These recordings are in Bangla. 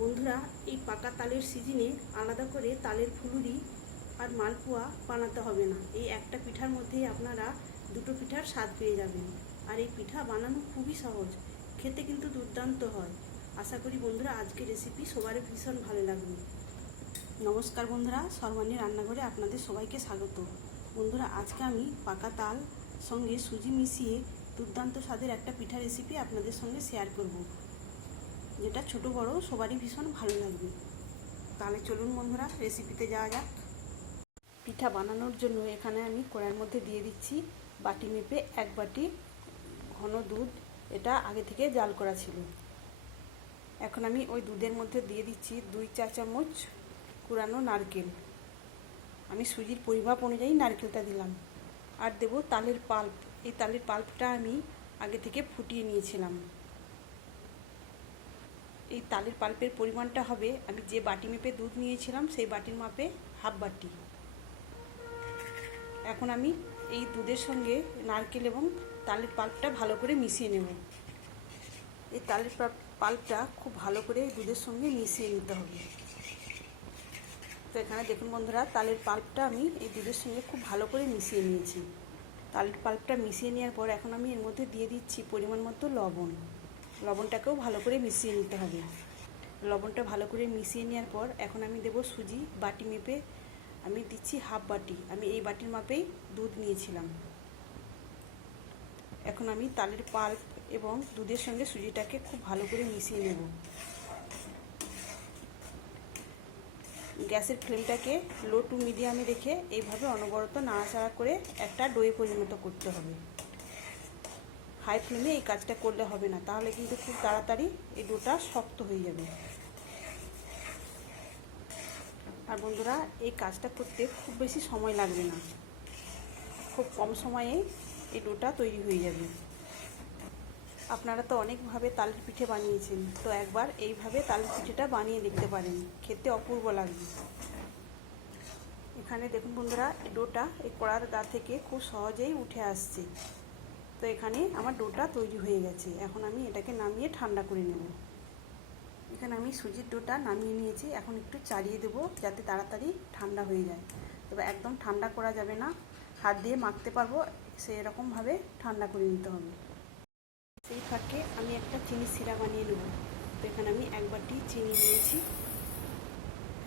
বন্ধুরা, এই পাকা তালের সিজনে আলাদা করে তালের ফুলুরি আর মালপোয়া বানাতে হবে না। এই একটা পিঠার মধ্যেই আপনারা দুটো পিঠার স্বাদ পেয়ে যাবেন। আর এই পিঠা বানানো খুবই সহজ, খেতে কিন্তু দুর্দান্ত হয়। আশা করি বন্ধুরা আজকের রেসিপি সবারই ভীষণ ভালো লাগবে। নমস্কার বন্ধুরা, সর্বাণী রান্নাঘরে আপনাদের সবাইকে স্বাগত। বন্ধুরা, আজকে আমি পাকা তাল সঙ্গে সুজি মিশিয়ে দুর্দান্ত স্বাদের একটা পিঠা রেসিপি আপনাদের সঙ্গে শেয়ার করব, যেটা ছোট বড় সবারই ভীষণ ভালো লাগবে। তাহলে চলুন বন্ধুরা, রেসিপিতে যাওয়া যাক। পিঠা বানানোর জন্য এখানে আমি কড়াইয়ের মধ্যে দিয়ে দিচ্ছি বাটি মেপে 1 বাটি ঘন দুধ। এটা আগে থেকে জাল করা ছিল। এখন আমি ওই দুধের মধ্যে দিয়ে দিচ্ছি 2 চা চামচ কুড়ানো নারকেল। আমি সুজির পরিমাপ অনুযায়ী নারকেলটা দিলাম। আর দেব তালের পাল্প। এই তালের পাল্পটা আমি আগে থেকে ফুটিয়ে নিয়েছিলাম। এই তালের পাল্পের পরিমাণটা হবে, আমি যে বাটি মেপে দুধ নিয়েছিলাম সেই বাটির মাপে হাফ বাটি। এখন আমি এই দুধের সঙ্গে নারকেল এবং তালের পাল্পটা ভালো করে মিশিয়ে নেব। এই তালের পাল্পটা খুব ভালো করে দুধের সঙ্গে মিশিয়ে নিতে হবে। তো এখানে দেখুন বন্ধুরা, তালের পাল্পটা আমি এই দুধের সঙ্গে খুব ভালো করে মিশিয়ে নিয়েছি। তালের পাল্পটা মিশিয়ে নেওয়ার পর এখন আমি এর মধ্যে দিয়ে দিচ্ছি পরিমাণ মতো লবণ। লবণটাকেও ভালো করে মিশিয়ে নিতে হবে। লবণটা ভালো করে মিশিয়ে নেওয়ার পর এখন আমি দেব সুজি। বাটি মেপে আমি দিচ্ছি হাফ বাটি। আমি এই বাটির মাপেই দুধ নিয়েছিলাম। এখন আমি তালের পাল্প এবং দুধের সঙ্গে সুজিটাকে খুব ভালো করে মিশিয়ে নেব। গ্যাসের ফ্লেমটাকে লো টু মিডিয়ামে রেখে এইভাবে অনবরত নাড়াচাড়া করে একটা ডোয়ে পরিণত করতে হবে। হাই ফ্লেমে এই কাজটা করলে হবে না, তাহলে কিন্তু খুব তাড়াতাড়ি এই ডোটা শক্ত হয়ে যাবে। আর বন্ধুরা, এই কাজটা করতে খুব বেশি সময় লাগবে না, খুব কম সময়ে এই ডোটা তৈরি হয়ে যাবে। আপনারা তো অনেকভাবে তালের পিঠে বানিয়েছেন, তো একবার এইভাবে তালের পিঠেটা বানিয়ে দেখতে পারেন, খেতে অপূর্ব লাগবে। এখানে দেখুন বন্ধুরা, এই ডোটা এই কড়ার গা থেকে খুব সহজেই উঠে আসছে। তো এখানে আমার ডোটা তৈরি হয়ে গেছে। এখন আমি এটাকে নামিয়ে ঠান্ডা করে নেব। এখানে আমি সুজির ডোটা নামিয়ে নিয়েছি। এখন একটু চাড়িয়ে দেবো যাতে তাড়াতাড়ি ঠান্ডা হয়ে যায়। তবে একদম ঠান্ডা করা যাবে না, হাত দিয়ে মাখতে পারবো সেরকমভাবে ঠান্ডা করে নিতে হবে। সেই ফাঁকে আমি একটা চিনি সিরা বানিয়ে নেব। তো এখানে আমি 1 বাটি চিনি নিয়েছি।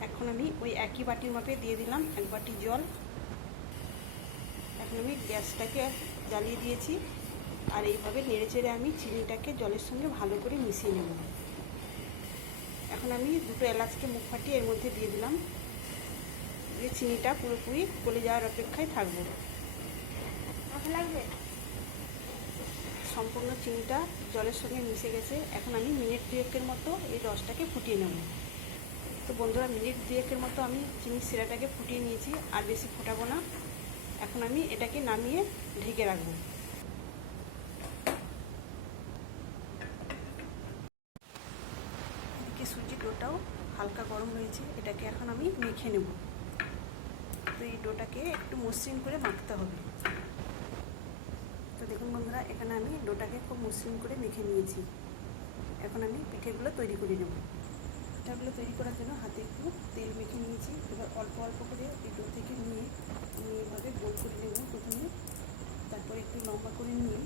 এখন আমি ওই একই বাটির মাপে দিয়ে দিলাম 1 বাটি জল। এখন আমি গ্যাসটাকে জ্বালিয়ে দিয়েছি। আর এইভাবে নেড়ে চেড়ে আমি চিনিটাকে জলের সঙ্গে ভালো করে মিশিয়ে নেব। এখন আমি 2টো এলাচকে মুখ ফাটিয়ে এর মধ্যে দিয়ে দিলাম। দিয়ে চিনিটা পুরোপুরি গলে যাওয়ার অপেক্ষায় থাকবো। সম্পূর্ণ চিনিটা জলের সঙ্গে মিশে গেছে। এখন আমি মিনিট 2 মতো এই রসটাকে ফুটিয়ে নেব। তো বন্ধুরা, মিনিট 2 মতো আমি চিনির সিরাটাকে ফুটিয়ে নিয়েছি, আর বেশি ফোটাবো না। এখন আমি এটাকে নামিয়ে ঢেকে রাখবো। এদিকে সুজির ডোটাও হালকা গরম হয়েছে, এটাকে এখন আমি মেখে নেব। তো এই ডোটাকে একটু মসৃণ করে মাখতে হবে। তো দেখুন বন্ধুরা, এখানে আমি ডোটাকে খুব মসৃণ করে মেখে নিয়েছি। এখন আমি পিঠেগুলো তৈরি করে নেব। পিঠাগুলো তৈরি করার জন্য হাতে একটু তেল মেখে নিয়েছি। এবার অল্প অল্প করে এই ডো থেকে নিয়ে আমি এইভাবে গোল করে নেব প্রথমে। তারপর একটু লম্বা করে নিয়ে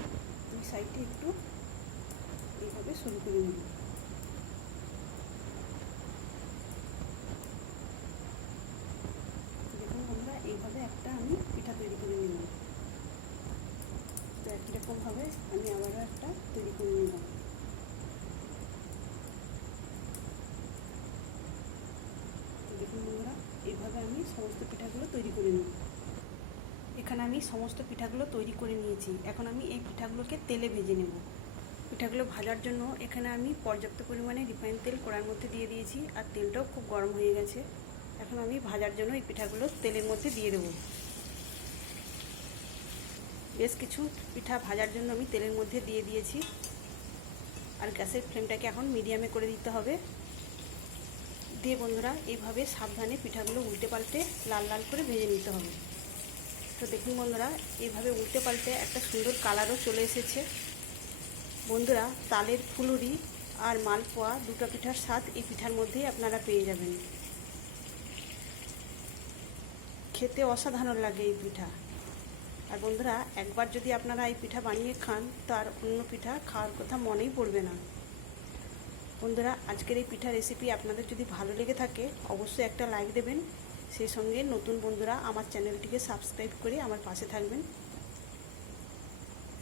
2 সাইডে একটু এইভাবে সরু করে নেব। দেখুন বন্ধুরা, এইভাবে একটা আমি পিঠা তৈরি করে নেব। তো একই রকমভাবে আমি আবারও একটা তৈরি করে নিলাম। দেখুন বন্ধুরা, এইভাবে আমি সমস্ত পিঠাগুলো তৈরি করে নেব। এখানে আমি সমস্ত পিঠাগুলো তৈরি করে নিয়েছি। এখন আমি এই পিঠাগুলোকে তেলে ভেজে নেব। পিঠাগুলো ভাজার জন্য এখানে আমি পর্যাপ্ত পরিমাণে রিফাইন তেল কড়ার মধ্যে দিয়ে দিয়েছি, আর তেলটাও খুব গরম হয়ে গেছে। এখন আমি ভাজার জন্য এই পিঠাগুলো তেলের মধ্যে দিয়ে দেবো। বেশ কিছু পিঠা ভাজার জন্য আমি তেলের মধ্যে দিয়ে দিয়েছি। আর গ্যাসের ফ্লেমটাকে এখন মিডিয়ামে করে দিতে হবে। দিয়ে বন্ধুরা, এইভাবে সাবধানে পিঠাগুলো উল্টে পাল্টে লাল লাল করে ভেজে নিতে হবে। তো দেখুন বন্ধুরা, এইভাবে উল্টে পাল্টে একটা সুন্দর কালারও চলে এসেছে। বন্ধুরা, তালের ফুলুরি আর মালপোয়া, দুটো পিঠার স্বাদ এই পিঠার মধ্যেই আপনারা পেয়ে যাবেন। খেতে অসাধারণ লাগে এই পিঠা। আর বন্ধুরা, একবার যদি আপনারা এই পিঠা বানিয়ে খান তো আর অন্য পিঠা খাওয়ার কথা মনেই পড়বে না। বন্ধুরা, আজকের এই পিঠা রেসিপি আপনাদের যদি ভালো লেগে থাকে অবশ্যই একটা লাইক দেবেন। সেই সঙ্গে নতুন বন্ধুরা আমার চ্যানেলটিকে সাবস্ক্রাইব করে আমার পাশে থাকবেন।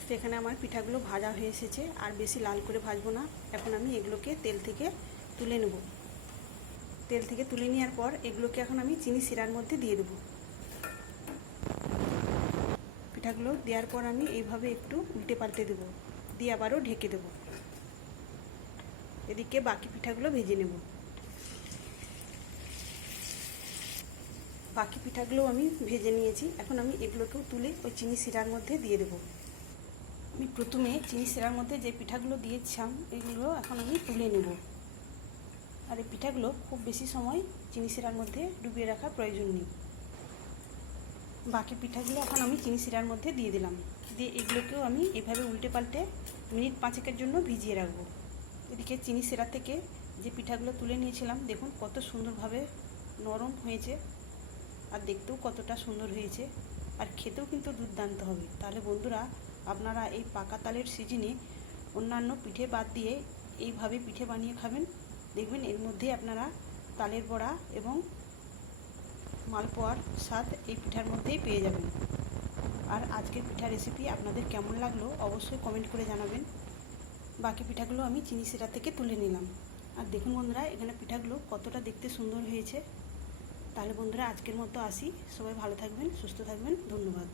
তো এখানে আমার পিঠাগুলো ভাজা হয়ে এসেছে, আর বেশি লাল করে ভাজবো না। এখন আমি এগুলোকে তেল থেকে তুলে নেব। তেল থেকে তুলে নেওয়ার পর এগুলোকে এখন আমি চিনি শিরার মধ্যে দিয়ে দেবো। পিঠাগুলো দেওয়ার পর আমি এইভাবে একটু উল্টে পাল্টে দেবো, দিয়ে আবারও ঢেকে দেবো। এদিকে বাকি পিঠাগুলো ভেজে নেব। বাকি পিঠাগুলো আমি ভেজে নিয়েছি। এখন আমি এগুলোকেও তুলে ওই চিনি শিরার মধ্যে দিয়ে দেবো। আমি প্রথমে চিনি শিরার মধ্যে যে পিঠাগুলো দিয়েছিলাম এগুলো এখন আমি তুলে নেব। আর এই পিঠাগুলো খুব বেশি সময় চিনি শিরার মধ্যে ডুবিয়ে রাখার প্রয়োজন নেই। বাকি পিঠাগুলো এখন আমি চিনি শিরার মধ্যে দিয়ে দিলাম। দিয়ে এগুলোকেও আমি এভাবে উল্টে পাল্টে মিনিট 5 জন্য ভিজিয়ে রাখবো। এদিকে চিনি শিরা থেকে যে পিঠাগুলো তুলে নিয়েছিলাম দেখুন কত সুন্দরভাবে নরম হয়েছে, আর দেখতেও কতটা সুন্দর হয়েছে, আর খেতেও কিন্তু দুর্দান্ত হবে। তাহলে বন্ধুরা, আপনারা এই পাকা তালের সিজনে অন্যান্য পিঠে বাদ দিয়ে এইভাবে পিঠে বানিয়ে খাবেন, দেখবেন এর মধ্যে আপনারা তালের বড়া এবং মালপোয়ার স্বাদ এই পিঠার মধ্যেই পেয়ে যাবেন। আর আজকের পিঠা রেসিপি আপনাদের কেমন লাগলো অবশ্যই কমেন্ট করে জানাবেন। বাকি পিঠাগুলো আমি চিনি শিরা থেকে তুলে নিলাম। আর দেখুন বন্ধুরা, এখানে পিঠাগুলো কতটা দেখতে সুন্দর হয়েছে। তাহলে বন্ধুরা, আজকের মতো আসি। সবাই ভালো থাকবেন, সুস্থ থাকবেন। ধন্যবাদ।